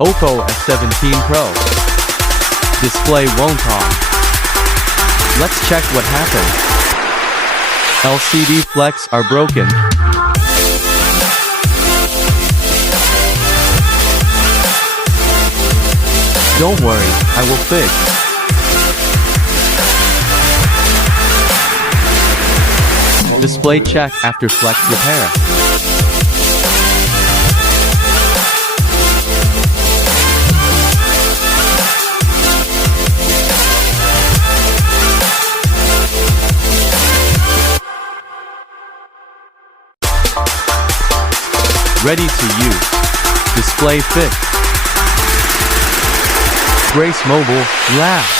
Oppo F17 Pro. Display won't on. Let's check what happened. LCD flecks are broken. Don't worry, I will fix. Display check after flex repair. Ready to use. Display fixed. Grace Mobile, Lab.